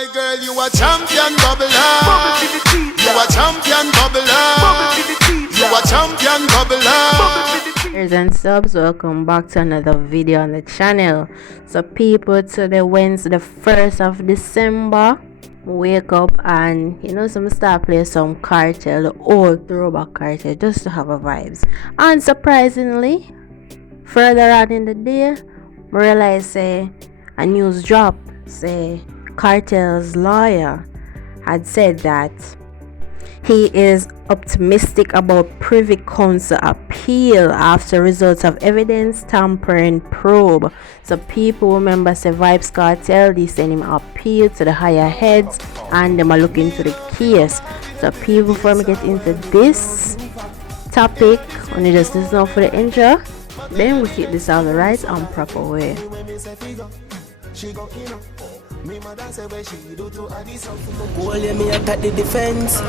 My girl, you a champion bubbler. You a champion bubbler. You a champion bubbler. Viewers and subs, welcome back to another video on the channel. So people, today Wednesday the 1st of December, wake up and some start play some Cartel, the old throwback Cartel, just to have a vibes. And surprisingly, further on in the day, I realize a news drop say Cartel's lawyer had said that he is optimistic about Privy Council appeal after results of evidence tampering probe. So people remember say Vybz Kartel, they send him appeal to the higher heads and them are looking into the case. So people, before we get into this topic, only just listen out for the intro, then we keep this out the right and proper way. Me attack the defense. Me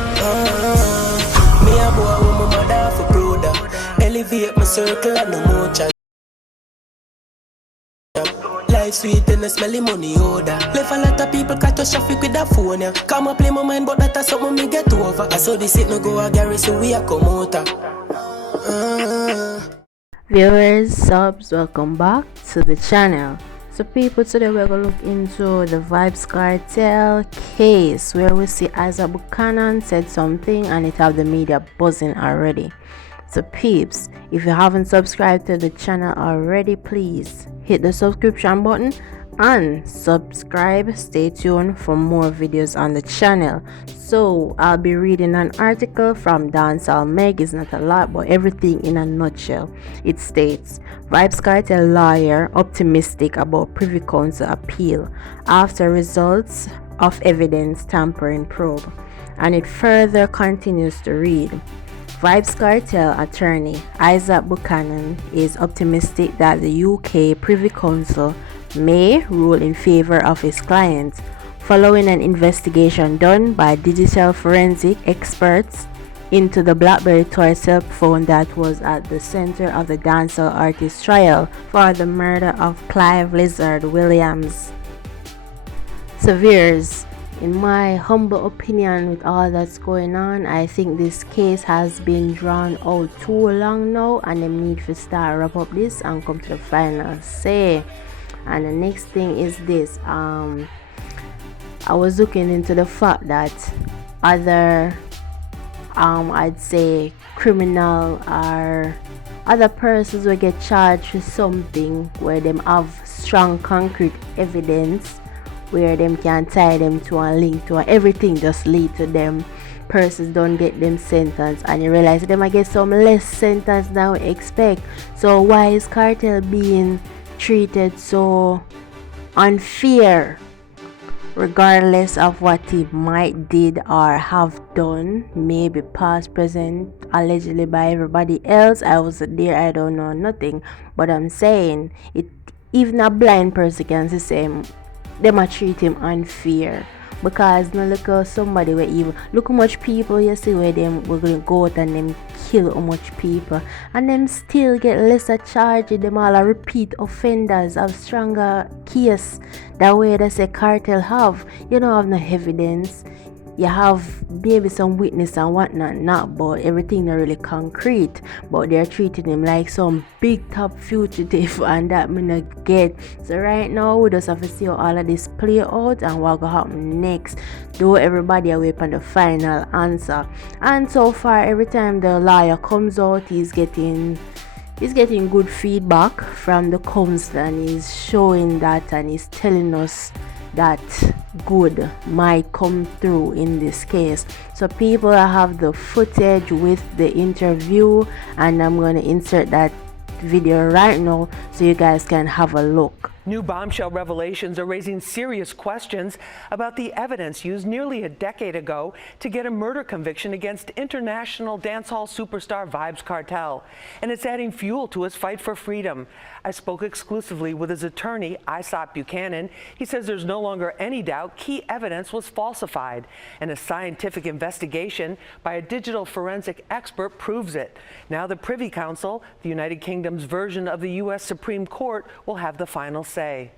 a boy with my mother for brother. Elevate my circle and no more chance. Life sweet and a smelly money order. Left a lot of people cut to traffic with a phone. Yeah. Come up play my mind, but that's something me get over. I saw this it no go a Gary, so we a come out. Viewers, subs, welcome back to the channel. So people, today we're going to look into the Vybz Kartel case where we see Isaac Buchanan said something and it have the media buzzing already. So peeps, if you haven't subscribed to the channel already, please hit the subscription button and subscribe. Stay tuned for more videos on the channel. So I'll be reading an article from Dancehall Meg. It's not a lot, but everything in a nutshell. It states, Vybz Kartel lawyer optimistic about Privy Council appeal after results of evidence tampering probe. And it further continues to read, Vybz Kartel attorney Isaac Buchanan is optimistic that the UK Privy Council may rule in favor of his client following an investigation done by digital forensic experts into the BlackBerry toy cell phone that was at the center of the dancehall artist trial for the murder of Clive Lizard Williams. So viewers, in my humble opinion, with all that's going on, I think this case has been drawn out too long now and they need to start wrap up this and come to the final say. And the next thing is this, I was looking into the fact that other I'd say criminal or other persons will get charged with something where them have strong concrete evidence where them can tie them to a link to everything just lead to them persons don't get them sentence, and you realize them I get some less sentence than we expect. So why is Kartel being treated so unfair regardless of what he might did or have done, maybe past, present, allegedly by everybody else? I wasn't there, I don't know nothing, but I'm saying it, even a blind person can say them are treat him unfair. Because now look how somebody where even look how much people you see where them we're gonna go out and them kill how much people and them still get lesser charges. Them all are repeat offenders have stronger case that way they say Kartel have. You don't have no evidence. You have maybe some witness and whatnot, not but everything not really concrete. But they're treating him like some big top fugitive and that me not get. So right now we just have to see how all of this play out and what gonna happen next. Though everybody away on the final answer. And so far every time the lawyer comes out he's getting good feedback from the council and he's showing that and he's telling us that good might come through in this case. So people, I have the footage with the interview and I'm going to insert that video right now so you guys can have a look. New bombshell revelations are raising serious questions about the evidence used nearly a decade ago to get a murder conviction against international dancehall superstar Vybz Kartel. And it's adding fuel to his fight for freedom. I spoke exclusively with his attorney, Isaac Buchanan. He says there's no longer any doubt key evidence was falsified, and a scientific investigation by a digital forensic expert proves it. Now the Privy Council, the United Kingdom's version of the U.S. Supreme Court, will have the final say.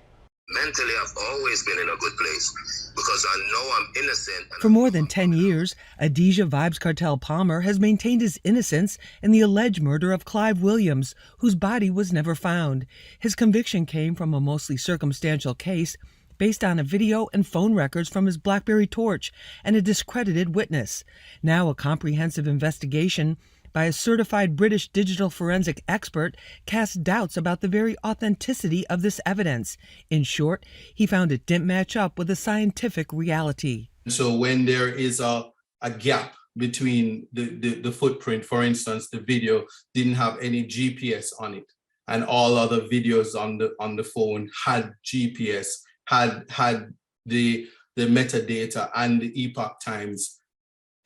Mentally, I've always been in a good place because I know I'm innocent. For more than 10 years, Adidja Vybz Kartel Palmer has maintained his innocence in the alleged murder of Clive Williams, whose body was never found. His conviction came from a mostly circumstantial case based on a video and phone records from his BlackBerry torch and a discredited witness. Now a comprehensive investigation by a certified British digital forensic expert casts doubts about the very authenticity of this evidence. In short, he found it didn't match up with the scientific reality. So when there is a gap between the footprint, for instance, the video didn't have any GPS on it, and all other videos on the phone had GPS, had the metadata and the epoch times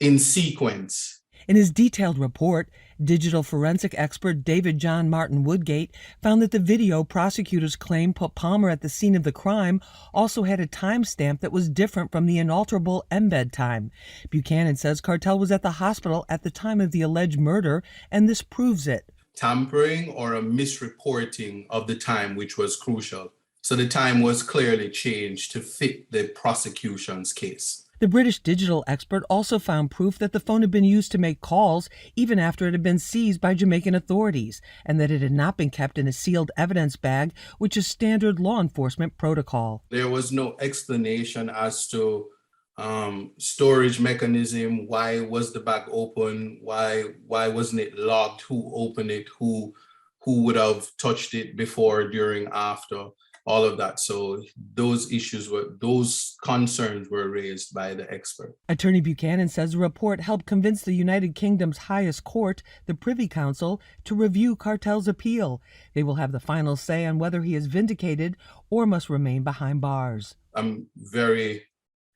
in sequence. In his detailed report, digital forensic expert David John Martin Woodgate found that the video prosecutors claim put Palmer at the scene of the crime also had a timestamp that was different from the inalterable embed time. Buchanan says Kartel was at the hospital at the time of the alleged murder, and this proves it. Tampering or a misreporting of the time, which was crucial. So the time was clearly changed to fit the prosecution's case. The British digital expert also found proof that the phone had been used to make calls even after it had been seized by Jamaican authorities, and that it had not been kept in a sealed evidence bag, which is standard law enforcement protocol. There was no explanation as to storage mechanism. Why was the bag open? Why wasn't it locked? Who opened it? Who would have touched it before, during, after? All of that. So those concerns were raised by the expert. Attorney Buchanan says the report helped convince the United Kingdom's highest court, the Privy Council, to review Kartel's appeal. They will have the final say on whether he is vindicated or must remain behind bars. I'm very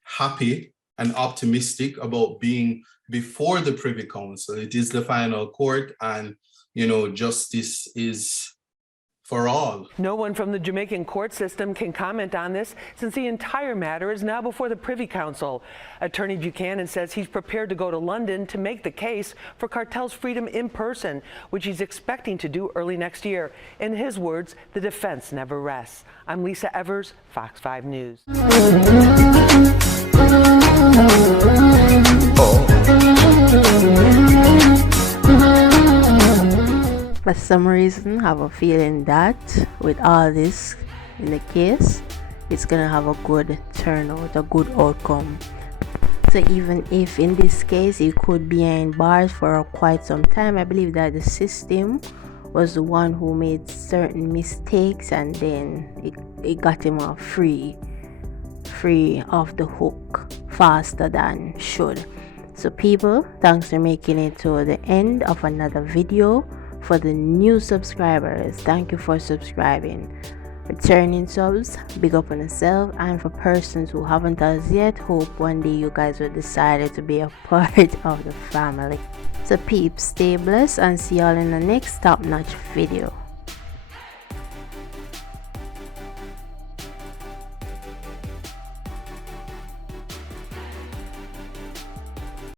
happy and optimistic about being before the Privy Council. It is the final court, and justice is for all. No one from the Jamaican court system can comment on this since the entire matter is now before the Privy Council. Attorney Buchanan says he's prepared to go to London to make the case for Kartel's freedom in person, which he's expecting to do early next year. In his words, the defense never rests. I'm Lisa Evers, Fox 5 News. For some reason, I have a feeling that with all this in the case, it's gonna have a good turnout, a good outcome. So even if in this case he could be behind bars for quite some time, I believe that the system was the one who made certain mistakes, and then it got him off free off the hook faster than should. So people, thanks for making it to the end of another video. For the new subscribers, thank you for subscribing. Returning subs, big up on yourself. And for persons who haven't as yet, hope one day you guys will decide to be a part of the family. So peeps, stay blessed and see y'all in the next top-notch video.